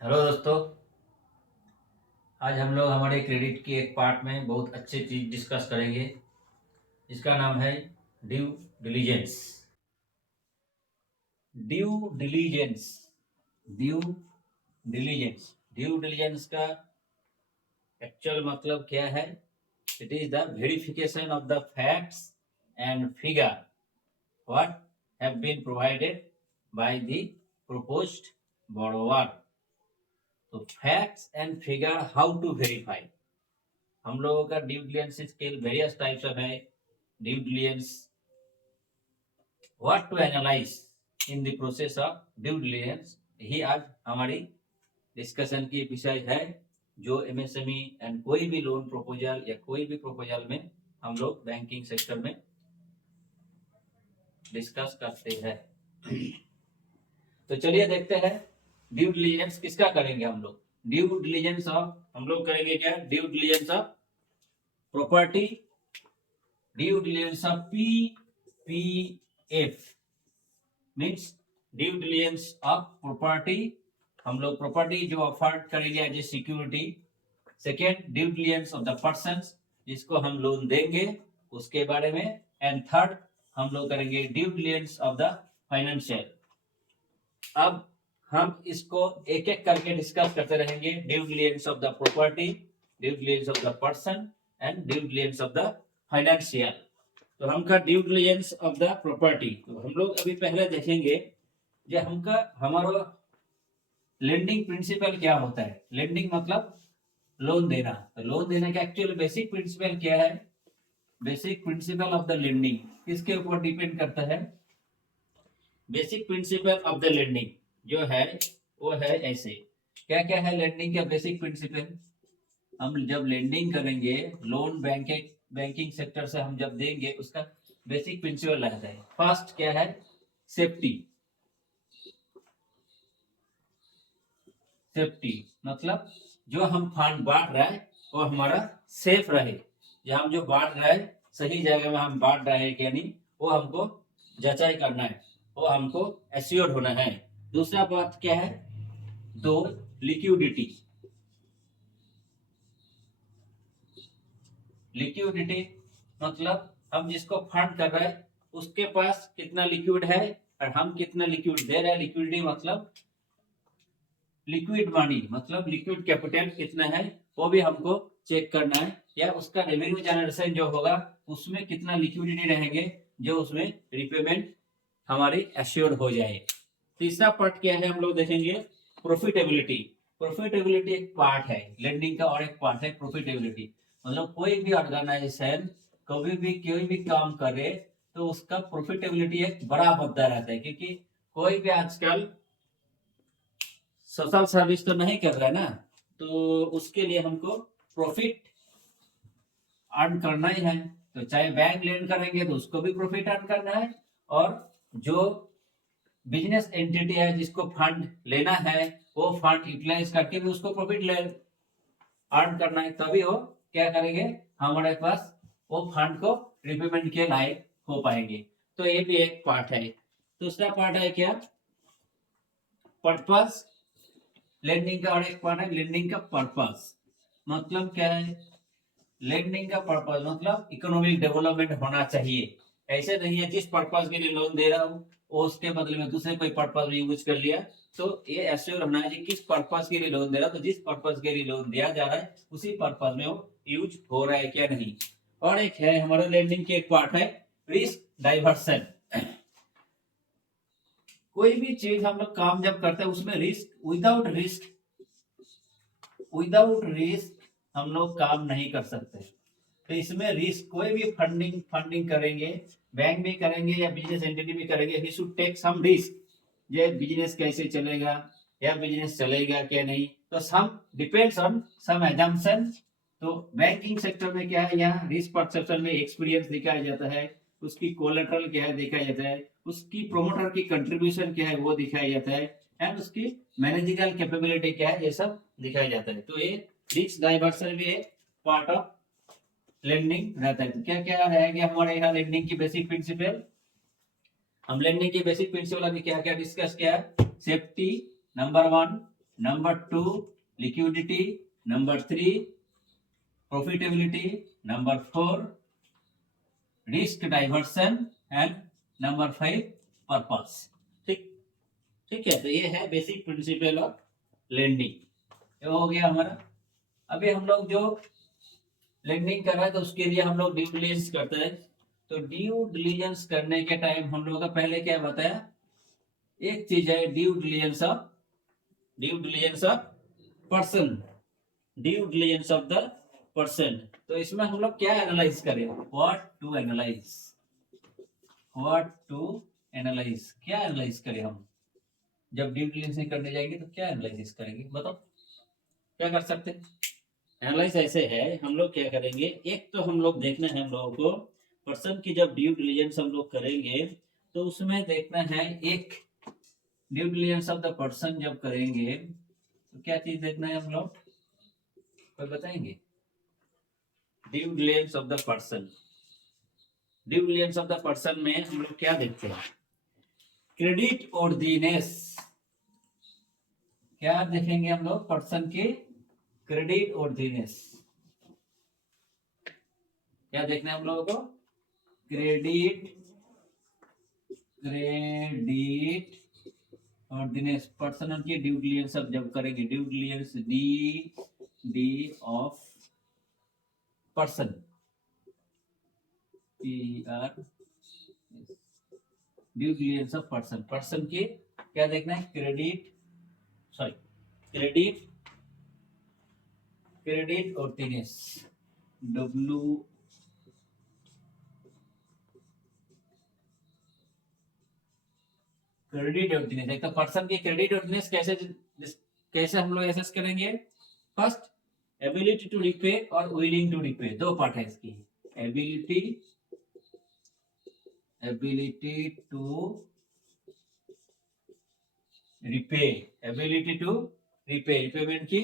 Hello दोस्तों। आज हम लोग हमारे क्रेडिट के एक पार्ट में बहुत अच्छे चीज डिस्कस करेंगे जिसका नाम है due diligence. Due diligence due diligence due diligence का एक्चुअल मतलब क्या है? It is the verification of the facts and figure what have been provided by the proposed borrower। तो facts and figure how to verify. हम लोगों का due diligence scale various types of है। Due diligence what to analyse in the process of due diligence, यही आज हमारी discussion की विषय है। जो एमएसएमई एंड कोई भी लोन प्रपोजल या कोई भी प्रपोजल में हम लोग बैंकिंग सेक्टर में डिस्कस करते हैं। तो चलिए देखते हैं ड्यू डिलिजेंस किसका करेंगे हम लोग। ड्यू डिलिजेंस ऑफ हम लोग करेंगे क्या? Due diligence of property, due diligence of PPF means due diligence of property. हम लोग प्रॉपर्टी जो अफोर्ड करेंगे as a security. Second, due diligence of the person जिसको हम लोन देंगे उसके बारे में। एंड थर्ड, हम लोग करेंगे due diligence of the financial. अब हम इसको एक एक करके डिस्कस करते रहेंगे। Due diligence of the property, due diligence of the person and due diligence of the financial. तो हमका due diligence of the property, तो हम लोग अभी पहले देखेंगे जो हमका हमारा लेंडिंग प्रिंसिपल क्या होता है। लेंडिंग मतलब लोन देना। तो लोन देने का एक्चुअल बेसिक प्रिंसिपल क्या है? Basic principle of the lending किसके ऊपर डिपेंड करता है? Basic principle of the lending जो है वो है ऐसे। क्या क्या है लेंडिंग का बेसिक प्रिंसिपल? हम जब लेंडिंग करेंगे, लोन बैंकिंग सेक्टर से हम जब देंगे, उसका बेसिक प्रिंसिपल रहता है। फर्स्ट क्या है? सेफ्टी। सेफ्टी मतलब जो हम फंड बांट रहे हैं वो हमारा सेफ रहे। जो हम जो बांट रहे हैं सही जगह में हम बांट रहे हैं क्या नहीं, वो हमको जांचाई करना है, वो हमको एश्योर होना है। दूसरा बात क्या है? दो, लिक्विडिटी। लिक्विडिटी मतलब हम जिसको फंड कर रहे हैं उसके पास कितना लिक्विड है और हम कितना लिक्विड दे रहे हैं। लिक्विडिटी मतलब लिक्विड मनी मतलब लिक्विड कैपिटल कितना है वो भी हमको चेक करना है। या उसका रेवेन्यू जनरेशन जो होगा उसमें कितना लिक्विडिटी रहेंगे जो उसमें रिपेमेंट हमारी एश्योर्ड हो जाए। तीसरा पार्ट क्या है हम लोग देखेंगे? प्रॉफिटेबिलिटी। प्रॉफिटेबिलिटी एक पार्ट है लेंडिंग का और एक पार्ट है प्रॉफिटेबिलिटी। मतलब कोई भी ऑर्गेनाइजेशन कभी भी कोई भी काम करे तो उसका प्रॉफिटेबिलिटी एक बड़ा मुद्दा रहता है, क्योंकि कोई भी आजकल सोशल सर्विस तो नहीं कर रहा है ना, तो उसके लिए हमको प्रॉफिट अर्न करना ही है। तो चाहे बैंक लेन करेंगे तो उसको भी प्रॉफिट अर्न करना है, और जो बिजनेस एंटिटी है जिसको फंड लेना है वो फंड यूटिलाइज करके भी उसको प्रॉफिट ले अर्न करना है, तभी वो क्या करेंगे हमारे पास वो फंड को रिपेमेंट के लायक हो पाएंगे। तो ये भी एक पार्ट है। दूसरा पार्ट है क्या? पर्पस। लेंडिंग का और एक पार्ट है लेंडिंग का पर्पस। मतलब क्या है? लेंडिंग का पर्पस मतलब इकोनॉमिक डेवलपमेंट होना चाहिए। ऐसे नहीं है जिस पर्पस के लिए लोन दे रहा हूँ वो उसके बदले में दूसरे कोई पर्पस में यूज कर लिया। तो ये एश्योर होना है कि किस पर्पस के लिए लोन दे रहा है, तो जिस पर्पस के लिए लोन दिया जा रहा है उसी पर्पस में वो यूज हो रहा है क्या नहीं। और एक है हमारा लेंडिंग के एक पार्ट है रिस्क डाइवर्सन। कोई भी चीज हम लोग काम जब करते हैं उसमें रिस्क, विदाउट रिस्क हम लोग काम नहीं कर सकते। तो इसमें रिस्क, कोई भी फंडिंग करेंगे, बैंक भी करेंगे या बिजनेस एंटिटी भी करेंगे, he should take some risk. ये बिजनेस कैसे चलेगा या बिजनेस चलेगा क्या नहीं, तो some depends on some assumption. तो बैंकिंग सेक्टर में क्या है, यहाँ रिस्क परसेप्शन में एक्सपीरियंस दिखाया जाता है, उसकी कोलेटरल क्या है दिखाया जाता है, उसकी प्रोमोटर की कंट्रीब्यूशन क्या है वो दिखाया जाता है, एंड उसकी मैनेजरियल कैपेबिलिटी क्या है ये सब दिखाया जाता है। तो ये रिस्क डाइवर्सन भी एक पार्ट ऑफ लेंडिंग रहता है। तो क्या क्या रहेगा हमारे यहाँ लेंडिंग की बेसिक प्रिंसिपल? हम लेंडिंग की बेसिक प्रिंसिपल अभी क्या क्या डिस्कस किया है? Safety number one, number 2 liquidity, number 3 profitability, number 4 risk diversion and number 5 purpose. ठीक ठीक है, तो ये है बेसिक प्रिंसिपल ऑफ लेंडिंग। ये हो गया हमारा। अभी हम लोग जो लेंडिंग कर रहे हैं तो उसके लिए हम लोग ड्यू डिलिजेंस करते हैं। तो ड्यू डिलिजेंस करने के टाइम हम लोगों का पहले क्या बताया, एक चीज है due diligence of person, due diligence of the person. तो इसमें हम लोग क्या एनालाइज करें, व्हाट टू एनालाइज, क्या एनालाइज करें हम जब ड्यू डिलिजेंस करने जाएंगे तो क्या एनालिसिस करेंगे, बताओ क्या कर सकते हैं। एनालाइज ऐसे है, हम लोग क्या करेंगे, एक तो हम लोग देखना है हम लोगों को पर्सन की जब ड्यू डिलिजेंस हम लोग करेंगे तो उसमें देखना है, एक due diligence of the person जब करेंगे तो क्या चीज देखना है हम लोग, कोई बताएंगे। Due diligence of the person, due diligence of the person में हम लोग क्या देखते हैं, क्रेडिट वर्दीनेस, क्या देखेंगे हम लोग पर्सन के क्रेडिट वर्दीनेस, क्या देखना है हम लोगों को, क्रेडिट वर्दीनेस, पर्सन की ड्यू डिलिजेंस अब जब करेंगे, due diligence D of person, due diligence of person, person की क्या देखना है, credit worthiness, W credit worthiness. एक तो पर्सन की क्रेडिट वर्दीनेस कैसे हम लोग एसेस करेंगे, फर्स्ट एबिलिटी टू रिपे और विलिंग टू रिपे, दो पार्ट है इसकी, एबिलिटी टू रिपे, रिपेमेंट की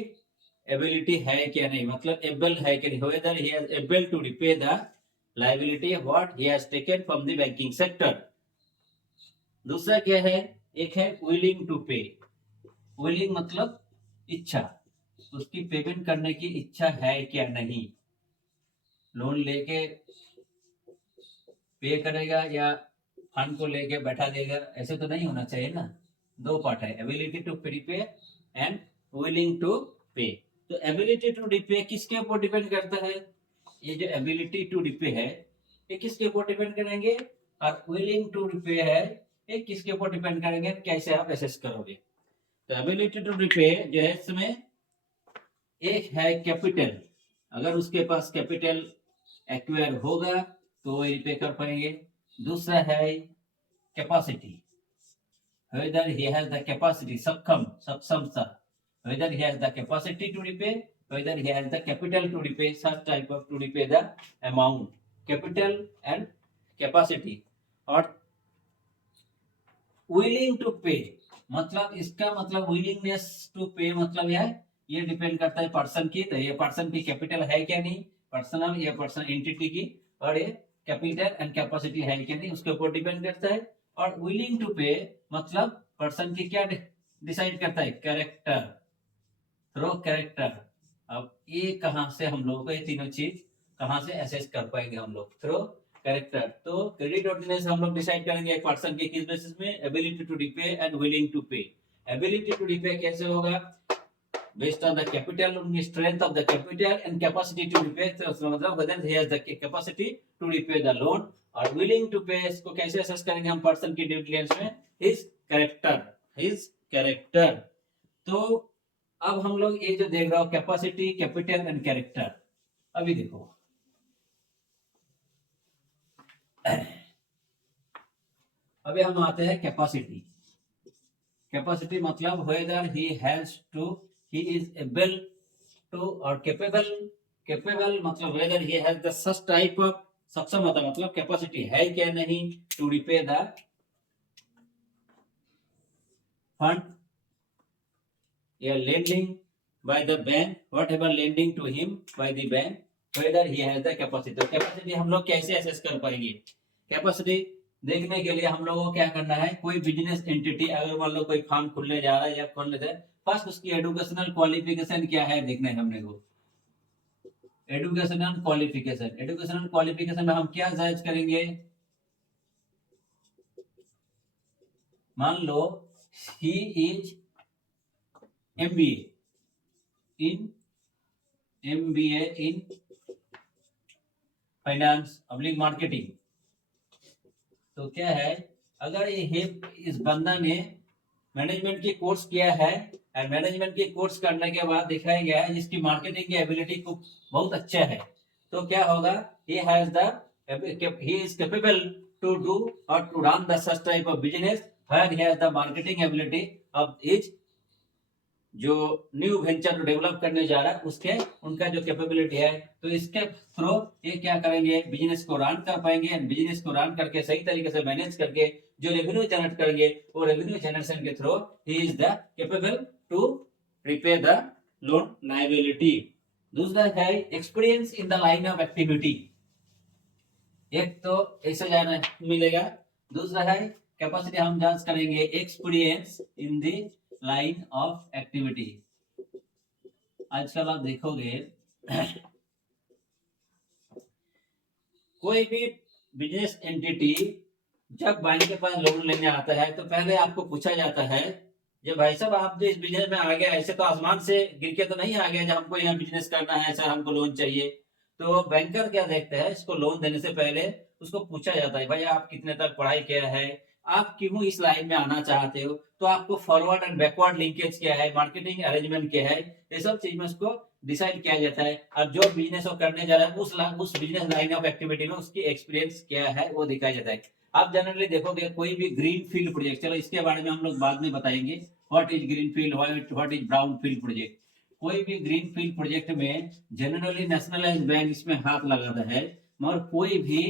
एबिलिटी है क्या नहीं, मतलब एबल है कि नहीं, whether he is able to repay the liability what he has taken from the banking sector। दूसरा क्या है, एक है willing to pay, willing मतलब इच्छा, उसकी पेमेंट करने की इच्छा है क्या नहीं, लोन लेके पे करेगा या फंड को लेके बैठा देगा, ऐसे तो नहीं होना चाहिए ना। दो पार्ट है, ability to prepay and willing to pay. तो एबिलिटी टू रिपे किसके ऊपर डिपेंड करता है, ये जो एबिलिटी टू रिपे है ये किसके ऊपर डिपेंड करेंगे, और विलिंग टू रिपे है ये किसके ऊपर डिपेंड करेंगे, कैसे आप एसेस करोगे। तो एबिलिटी टू रिपे जो है इसमें एक है कैपिटल, अगर उसके पास कैपिटल एक्वायर होगा तो वो रिपे कर पाएंगे। दूसरा है capacity, whether he has the capacity, सक्षमता, whether he has the capacity to repay, whether he has the capital to repay, such type of to repay the amount, capital and capacity। और willing to pay मतलब इसका मतलब willingness to pay मतलब ये depend करता है person की, तो ये पर्सन की कैपिटल है क्या नहीं, पर्सनल या पर्सन एंटिटी की, और ये कैपिटल एंड कैपेसिटी है क्या नहीं, उसके ऊपर डिपेंड करता है। और विलिंग टू पे मतलब पर्सन की क्या डिसाइड करता है, कैरेक्टर, थ्रो कैरेक्टर। अब ये कहां से हम लोगों को ये तीनों चीज कहां से एसेस कर पाएंगे हम लोग, थ्रो कैरेक्टर। तो क्रेडिट वर्दीनेस हम लोग डिसाइड करेंगे एक पर्सन के किस बेसिस में, ability to repay and willing to pay. Ability to repay कैसे होगा, based on the capital strength of the capital and capacity to repay, so मतलब whether he has the capacity to repay the loan, और willing to pay इसको कैसे assess करेंगे हम person की due diligence में, his character। तो अब हम लोग ये जो देख रहा हो कैपेसिटी, कैपिटल एंड कैरेक्टर, अभी देखो अभी हम आते हैं कैपेसिटी। कैपेसिटी मतलब whether he is able to और capable मतलब whether he has the such type of, सक्षम होता मतलब कैपेसिटी है क्या नहीं, to repay the fund या lending by the bank, whatever lending to him by the bank, whether he has the capacity। तो कैपेसिटी हम लोग कैसे असेस कर पाएंगे, कैपेसिटी देखने के लिए हम लोगों को क्या करना है, कोई बिजनेस एंटिटी अगर मान लो कोई फार्म खुलने जा रहा है या खोलने से, फर्स्ट उसकी एजुकेशनल क्वालिफिकेशन क्या है देखना है हमने को। एजुकेशनल क्वालिफिकेशन में हम क्या जज करेंगे, मान लो he is MBA in finance public marketing. तो क्या है, अगर ये इस बंदा ने मैनेजमेंट की कोर्स किया है और मैनेजमेंट की कोर्स करने के बाद दिखाया गया है जिसकी मार्केटिंग की एबिलिटी को बहुत अच्छा है, तो क्या होगा, he has the he is capable to do or to run the such type of business where he has the marketing ability of his जो न्यू वेंचर डेवलप करने जा रहा है उसके उनका जो कैपेबिलिटी है, तो इसके थ्रू ये क्या करेंगे, बिजनेस को रन कर पाएंगे। बिजनेस को रन करके सही तरीके से मैनेज करके जो रेवेन्यू जनरेट करेंगे वो रेवेन्यू जनरेशन के थ्रू ही is the capable to repay the loan liability. दूसरा है experience in the line of activity, एक तो ऐसे जाना मिलेगा। दूसरा है कैपेसिटी, हम जांच करेंगे experience in the line of activity. आजकल आप देखोगे कोई भी बिजनेस एंटिटी जब बैंक के पास लोन लेने आता है तो पहले आपको पूछा जाता है, जब भाई साहब आप जो इस बिजनेस में आ गया, ऐसे तो आसमान से गिर के तो नहीं आ गया जब हमको यहाँ बिजनेस करना है सर हमको लोन चाहिए। तो बैंकर क्या देखते हैं, इसको लोन देने से पहले उसको पूछा जाता है भाई आप कितने तक पढ़ाई किया है, आप क्यों इस लाइन में आना चाहते हो, तो आपको फॉरवर्ड एंड बैकवर्ड लिंकेज क्या है, मार्केटिंग अरेंजमेंट क्या है, ये सब चीज में उसको डिसाइड किया जाता है। अब जो बिजनेस वो करने जा रहा है उस बिजनेस लाइन ऑफ एक्टिविटी में उसकी एक्सपीरियंस क्या है वो दिखाया जाता है। आप जनरली देखोगे कोई भी ग्रीन फील्ड प्रोजेक्ट, चलो इसके बारे में हम लोग बाद में बताएंगे, what is green field, what is brown field project. कोई भी ग्रीन फील्ड प्रोजेक्ट में जनरली नेशनलाइज बैंक इसमें हाथ लगाता है, मगर कोई भी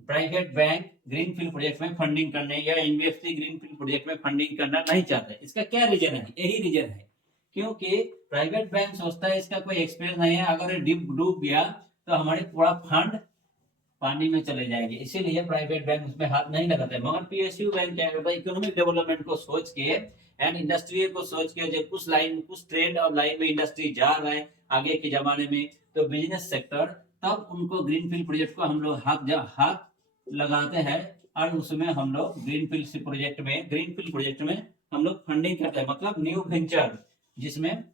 private bank green field project में फंडिंग करने या एनबीएफसी ग्रीन फील्ड प्रोजेक्ट में फंडिंग करना नहीं चाहते। इसका क्या रीजन है, यही रीजन है क्योंकि प्राइवेट बैंक सोचता है इसका कोई एक्सपीरियंस नहीं है, अगर ये डूब गया तो हमारे पूरा फंड पानी में चले जाएंगे, इसीलिए प्राइवेट बैंक उसमें हाथ नहीं लगाते। मगर पीएसयू बैंक क्या करता है, इकोनॉमिक डेवलपमेंट को सोच के एंड इंडस्ट्री को सोच के, जब कुछ ट्रेंड और लाइन में इंडस्ट्री जा रहा है आगे के जमाने में, तो बिजनेस सेक्टर तब उनको ग्रीन फील्ड प्रोजेक्ट को हम लोग हाथ लगाते हैं और उसमें हम लोग ग्रीन फील्ड प्रोजेक्ट में हम लोग फंडिंग करते हैं। मतलब न्यू वेंचर जिसमें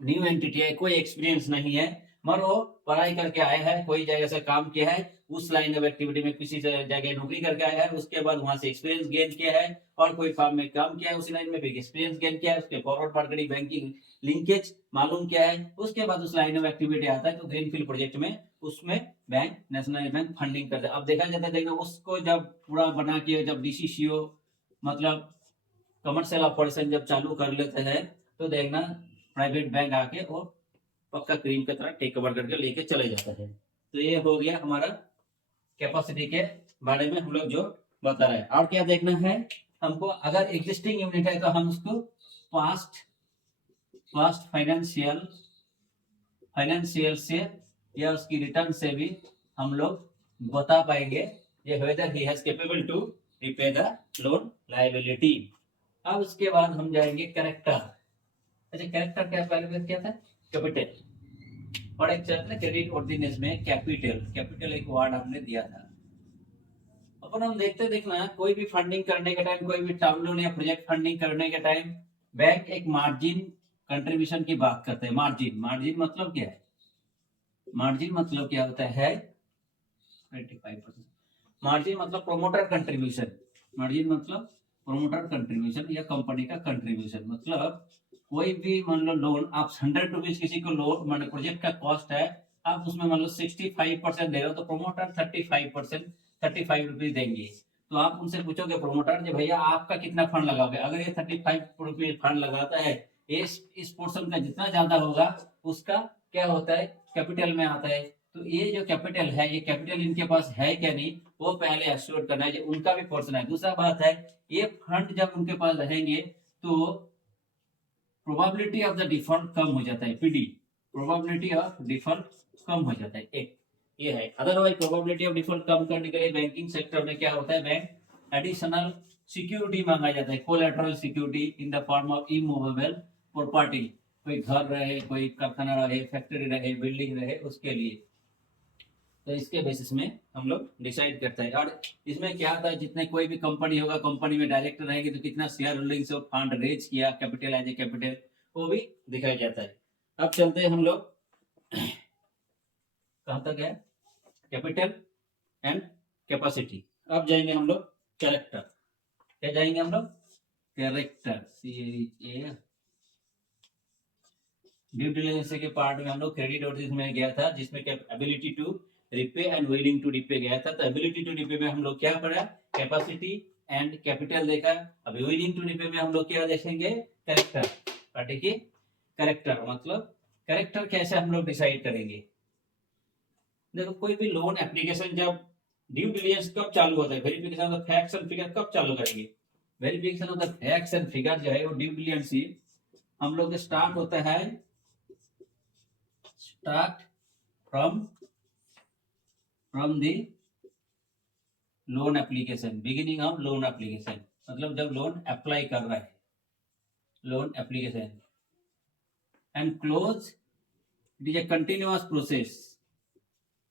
न्यू एंटिटी है, कोई एक्सपीरियंस नहीं है, मगर वो पढ़ाई करके आया है, कोई जगह से काम किया है, उस लाइन ऑफ एक्टिविटी में किसी जगह नौकरी करके आया है, उसके बाद वहां से एक्सपीरियंस गेन किया है और कोई फॉर्म में काम किया है, उसी लाइन में भी एक्सपीरियंस गेन किया है, उसके फॉरवर्ड मार्केटिंग बैंकिंग लिंकेज मालूम किया है, उसके बाद उस लाइन ऑफ एक्टिविटी आता है तो ग्रीन फील्ड प्रोजेक्ट में उसमें बैंक नेशनल बैंक फंडिंग करता है। अब देखा जाता है, देखना उसको जब पूरा बना के जब डीसीसीओ मतलब कमर्शियल ऑपरेशन जब चालू कर लेते हैं तो देखना प्राइवेट बैंक आके और पक्का क्रीम की तरह टेक ओवर करके लेके चले जाता है। तो ये हो गया हमारा कैपेसिटी के बारे में हम लोग जो बता रहे हैं। और क्या देखना है हमको, अगर एग्जिस्टिंग यूनिट है तो हम उसको पास्ट फाइनेंशियल से या उसकी रिटर्न से भी हम लोग बता पाएंगे ये whether he has capable to repay the loan liability। अब उसके बाद हम जाएंगे कैरेक्टर। अच्छा कैरेक्टर क्या पहले क्या था, कैपिटल, और एक चैप्टर है क्रेडिट वर्दीनेस में कैपिटल एक वर्ड हमने दिया था। अपन हम देखना कोई भी फंडिंग करने के टाइम, कोई भी टर्म लोन या प्रोजेक्ट फंडिंग करने के टाइम बैंक एक मार्जिन कंट्रीब्यूशन की बात करते हैं। मार्जिन मतलब क्या है, मार्जिन मतलब क्या होता है 25%। मार्जिन मतलब प्रोमोटर कंट्रीब्यूशन या कंपनी का कंट्रीब्यूशन। मतलब कोई भी मान लो लोन आप 100 रुपीज किसी को लोन मान प्रोजेक्ट का कॉस्ट है, आप उसमें मान लो 65% दे रहे हो तो प्रोमोटर 35 रुपीज देंगे। तो आप उनसे पूछोगे प्रोमोटर जी भैया आपका कितना फंड लगाओगे, अगर ये 35 रुपीज फंड लगाता है, इस पोर्शन का जितना ज्यादा होगा उसका क्या होता है कैपिटल में आता है। तो ये जो कैपिटल है, ये कैपिटल इनके पास है क्या नहीं वो पहले एश्योर करना है, उनका भी पोर्शन है। दूसरा बात है ये फंड जब उनके पास रहेंगे तो प्रोबेबिलिटी ऑफ द डिफॉल्ट कम हो जाता है, पीडी प्रोबेबिलिटी ऑफ डिफॉल्ट कम हो जाता है, एक ये है। अदरवाइज प्रोबेबिलिटी ऑफ डिफॉल्ट कम करने के लिए बैंकिंग सेक्टर में क्या होता है, बैंक एडिशनल सिक्योरिटी मांगा जाता है, collateral security in the form of immovable property, कोई घर रहे, कोई कारखाना रहे, फैक्ट्री रहे, बिल्डिंग रहे, उसके लिए। तो इसके बेसिस में हम लोग डिसाइड करते हैं। और इसमें क्या होता है, जितने कोई भी कंपनी होगा, कंपनी में डायरेक्टर रहेगी तो कितना शेयर होल्डिंग से फंड रेज किया, कैपिटल एज ए कैपिटल, वो भी दिखाया जाता है। अब चलते हैं हम लोग कहाँ तक है, कैपिटल एंड कैपेसिटी। अब जाएंगे हम लोग कैरेक्टर। क्या जाएंगे हम लोग, कैरेक्टर, ड्यू डिलिजेंस के पार्ट में हम लोग क्रेडिट और में गया था, जिसमें ability to repay and willing to repay गया था। तो एबिलिटी टू रिपे में हम लोग क्या पढ़ा, कैपेसिटी एंड कैपिटल देखा। अब विलिंग टू रिपे में हम लोग क्या देखेंगे, कैरेक्टर। ठीक है, कैरेक्टर मतलब कैरेक्टर कैसे हम लोग डिसाइड करेंगे। देखो, कोई भी लोन एप्लीकेशन जब ड्यू डिलिजेंस कब चालू होता है, verification of facts and figure कब चालू करेंगे। Verification of the facts and figure जो है वो ड्यू डिलिजेंस ही हम लोग स्टार्ट होता है, start from the loan application, beginning of loan application, मतलब जब लोन अप्लाई कर रहा है, loan application, and close, it is a continuous process,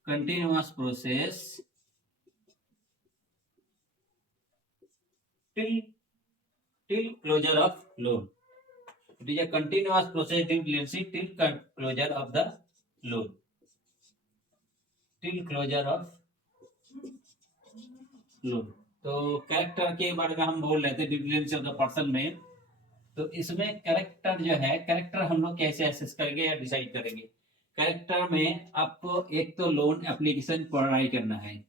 continuous process till closure of loan. It is a continuous process till closure of the loan, till closure of loan. तो character के बारे में हम बोल रहे थे, डिफरेंस ऑफ द पर्सन में। तो इसमें कैरेक्टर जो है, कैरेक्टर हम लोग कैसे एसेस करेंगे या डिसाइड करेंगे। कैरेक्टर में आपको एक तो लोन एप्लीकेशन पढ़ाई करना है,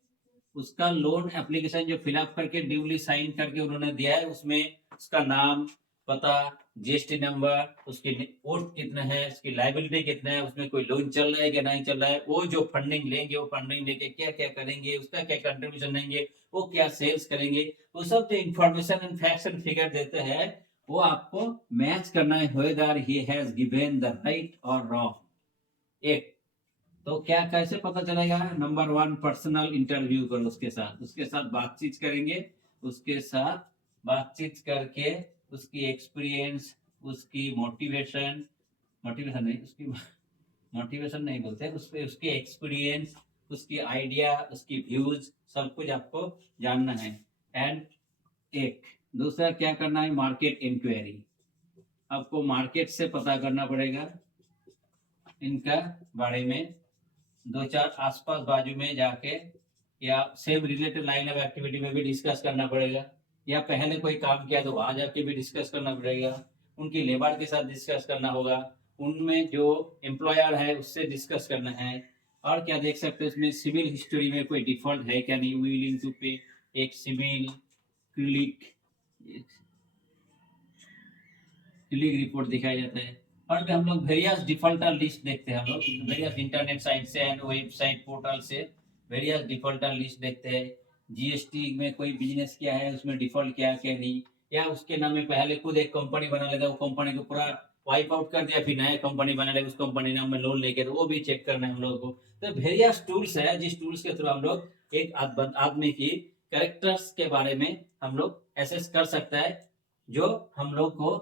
उसका लोन एप्लीकेशन जो फिलअप करके ड्यूली साइन करके उन्होंने दिया है, उसमें उसका नाम, पता, जीएसटी नंबर, उसकी पोस्ट कितना है, उसकी लायबिलिटी कितना है, उसमें कोई लोन चल रहा है कि नहीं चल रहा है, वो जो फंडिंग लेंगे, वो फंडिंग लेके क्या क्या करेंगे, उसका क्या कंट्रीब्यूशन देंगे, वो क्या सेल्स करेंगे, वो सब जो information and facts and figure देते हैं, वो आपको मैच करना है, weather he has given the right और रॉन्ग। एक तो क्या कैसे पता चलेगा, नंबर 1 पर्सनल इंटरव्यू करो, उसके साथ बातचीत करेंगे, उसके साथ बातचीत करके उसकी एक्सपीरियंस, उसकी मोटिवेशन नहीं बोलते, उसकी एक्सपीरियंस, उसकी आइडिया, उसकी व्यूज, सब कुछ आपको जानना है। एंड एक दूसरा क्या करना है, मार्केट इंक्वायरी, आपको मार्केट से पता करना पड़ेगा इनका बारे में, 2-4 आसपास बाजू में जाके, या same related line of activity में भी डिस्कस करना पड़ेगा, या पहले कोई काम किया तो वहां जाके भी डिस्कस करना पड़ेगा, उनकी लेबर के साथ डिस्कस करना होगा, उनमें जो एम्प्लॉयर है उससे डिस्कस करना है। और क्या देख सकते हैं उसमें, सिविल हिस्ट्री में कोई डिफॉल्ट है क्या नहीं, विलिंग टू पे, एक सिविल क्लिक रिपोर्ट दिखाया जाता है। और भी हम लोग वेरियस डिफॉल्टर लिस्ट देखते हैं, हम लोग वेरियस इंटरनेट साइट से एंड वेबसाइट पोर्टल से वेरियस डिफॉल्टर लिस्ट देखते हैं। जीएसटी में कोई बिजनेस किया है, उसमें डिफॉल्ट किया क्या नहीं, या उसके नाम में पहले खुद एक कंपनी बना लेता है, वो कंपनी को पूरा वाइप आउट कर दिया, फिर नया कंपनी बना ले, उस कंपनी नाम में लोन लेके, तो वो भी चेक करना है हम लोगों को। तो वेरियस टूल्स है, जिस टूल्स के थ्रू हम लोग एक आदमी की कैरेक्टर्स के बारे में हम लोग एसेस कर सकता है, जो हम लोग को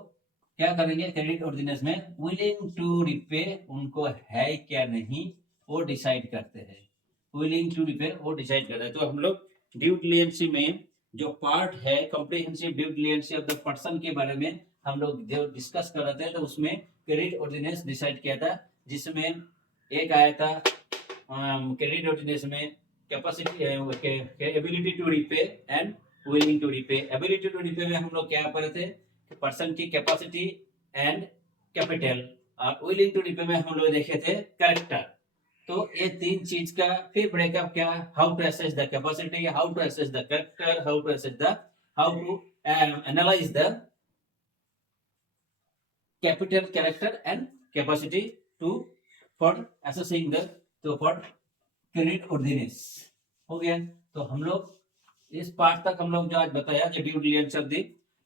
क्या करेंगे, क्रेडिट ऑर्डिनेंस में विलिंग टू रिपे उनको है क्या नहीं, वो डिसाइड करते हैं, विलिंग टू रिपे वो डिसाइड करते हैं। तो हम लोग ड्यू डिलिजेंसी में जो पार्ट है, comprehensive due diligency of the person के बारे में हम लोग जो डिस्कस कर रहे थे, तो उसमें क्रेडिट ऑर्डिनेंस डिसाइड किया था, जिसमें एक आया था क्रेडिट ऑर्डिनेंस में capacity, ability to repay and willing to repay. Ability to repay में हम लोग क्या पढ़े थे, पर्सन की कैपेसिटी एंड कैपिटल, और विलिंग टू रिपे में हम लोग देखे थे कैरेक्टर। तो ये तीन चीज का फिर ब्रेकअप क्या, how to assess the capacity, how to assess the character, how to analyse the capital, character and capacity to for assessing the, तो फॉर क्रेडिट ऑर्डिनेंस हो गया। तो हम लोग इस पार्ट तक हम लोग जो आज बताया कि due diligence of the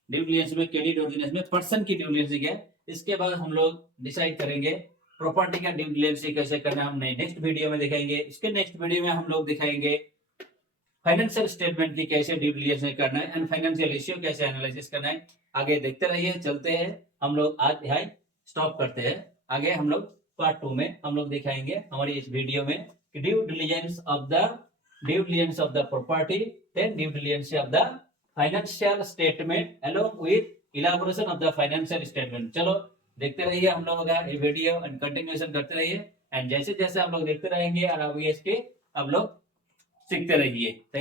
due diligence में, क्रेडिट ऑर्डिनेंस में पर्सन की ड्यू डिलिजेंस क्या है। इसके बाद हम लोग डिसाइड करेंगे प्रॉपर्टी का ड्यू डिलिजेंस कैसे करना है, हम नेक्स्ट वीडियो में दिखाएंगे। इसके नेक्स्ट वीडियो में हम लोग दिखाएंगे फाइनेंशियल स्टेटमेंट की कैसे ड्यू डिलिजेंस करना है, एंड फाइनेंशियल रेशियो कैसे एनालिसिस करना है। आगे देखते रहिए, चलते हैं हम लोग आज स्टॉप करते हैं। आगे हम लोग पार्ट 2 में हम लोग दिखाएंगे हमारी इस वीडियो में कि due diligence of the property, then due diligence of the financial statement along with elaboration of the financial statement. चलो देखते रहिए हम लोग का ये वीडियो एंड कंटिन्यूएशन करते रहिए, एंड जैसे जैसे हम लोग देखते रहेंगे और आगे इसके आप लोग सीखते रहिए। थैंक